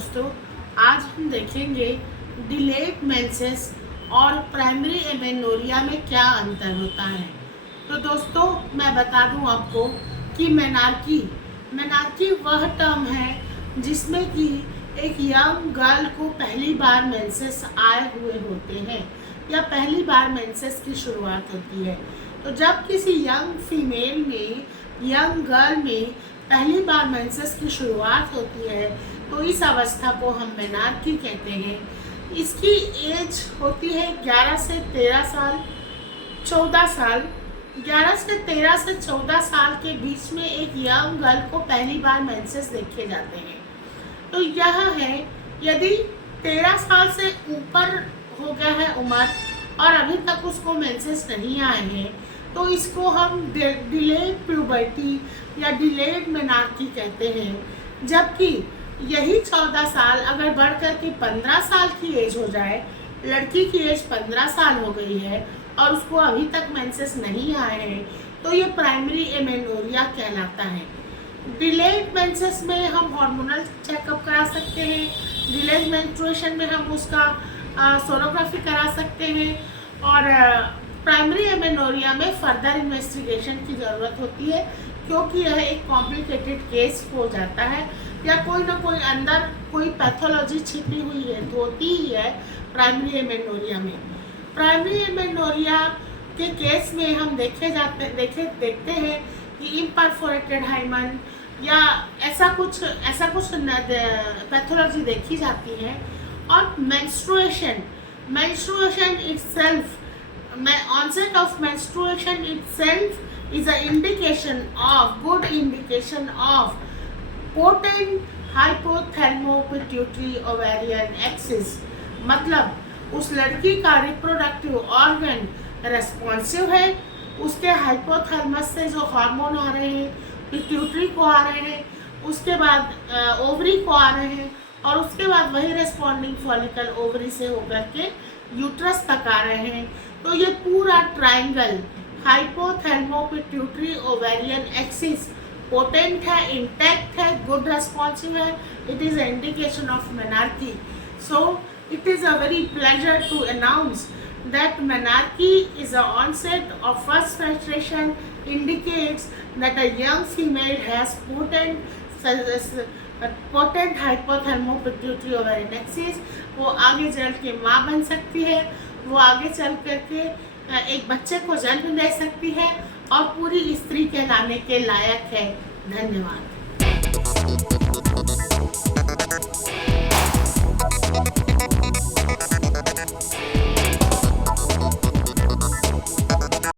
दोस्तों, आज हम देखेंगे डिलेड मेंसेस और प्राइमरी एमेनोरिया में क्या अंतर होता है। तो दोस्तों, मैं बता दूं आपको कि मेनार्की वह टर्म है जिसमें कि एक यंग गर्ल को पहली बार मेंसेस आए हुए होते हैं या पहली बार मेंसेस की शुरुआत होती है। तो जब किसी यंग फीमेल में, यंग गर्ल में पहली बार मेंसेस की शुरुआत होती है तो इस अवस्था को हम मेनार्की कहते हैं। इसकी एज होती है 11 से 13 साल, 14 साल। 11 से 13 से 14 साल के बीच में एक यंग गर्ल को पहली बार मेंसेस देखे जाते हैं। तो यह है, यदि 13 साल से ऊपर हो गया है उम्र और अभी तक उसको मेंसेस नहीं आए हैं तो इसको हम डिलेड प्यूबर्टी या डिलेड मेनार्की कहते हैं। जबकि यही 14 साल अगर बढ़ कर के 15 साल की एज हो जाए, लड़की की एज 15 साल हो गई है और उसको अभी तक मेंसेस नहीं आए हैं, तो ये प्राइमरी एमेनोरिया कहलाता है। डिलेड मेंसेस में हम हार्मोनल चेकअप करा सकते हैं, डिलेड मेंस्ट्रुएशन में हम उसका सोनोग्राफी करा सकते हैं और प्राइमरी एमेनोरिया में फर्दर इन्वेस्टिगेशन की ज़रूरत होती है क्योंकि यह एक कॉम्प्लिकेटेड केस हो जाता है या कोई ना कोई अंदर कोई पैथोलॉजी छिपी हुई है होती ही है प्राइमरी एमेनोरिया में। प्राइमरी एमेनोरिया के केस में हम देखते हैं कि इम्परफोरेटेड हाइमन या ऐसा कुछ पैथोलॉजी देखी जाती है। और menstruation itself, onset of menstruation itself is a good indication of potent hypothalamo-pituitary ovarian axis। मतलब उस लड़की का रिप्रोडक्टिव ऑर्गन रेस्पॉन्सिव है, उसके हाइपोथैलेमस से जो हार्मोन आ रहे हैं, पिट्यूटरी को आ रहे हैं, उसके बाद ओवरी को आ रहे हैं और उसके बाद वही रेस्पॉन्डिंग फॉलिकल ओवरी से होकर के यूट्रस तक आ रहे हैं। तो ये पूरा triangle hypothalamo pituitary ovarian axis potent है, इंटैक्ट है, गुड रेस्पॉन्सिव है। It is an indication of menarche. So it is a very pleasure to announce that menarche is a onset of first menstruation, indicates that a young female has potent hypothalamo-pituitary ovarian axis। वो आगे चल के माँ बन सकती है, वो आगे चल करके एक बच्चे को जन्म दे सकती है और पूरी स्त्री कहलाने के लायक है। धन्यवाद।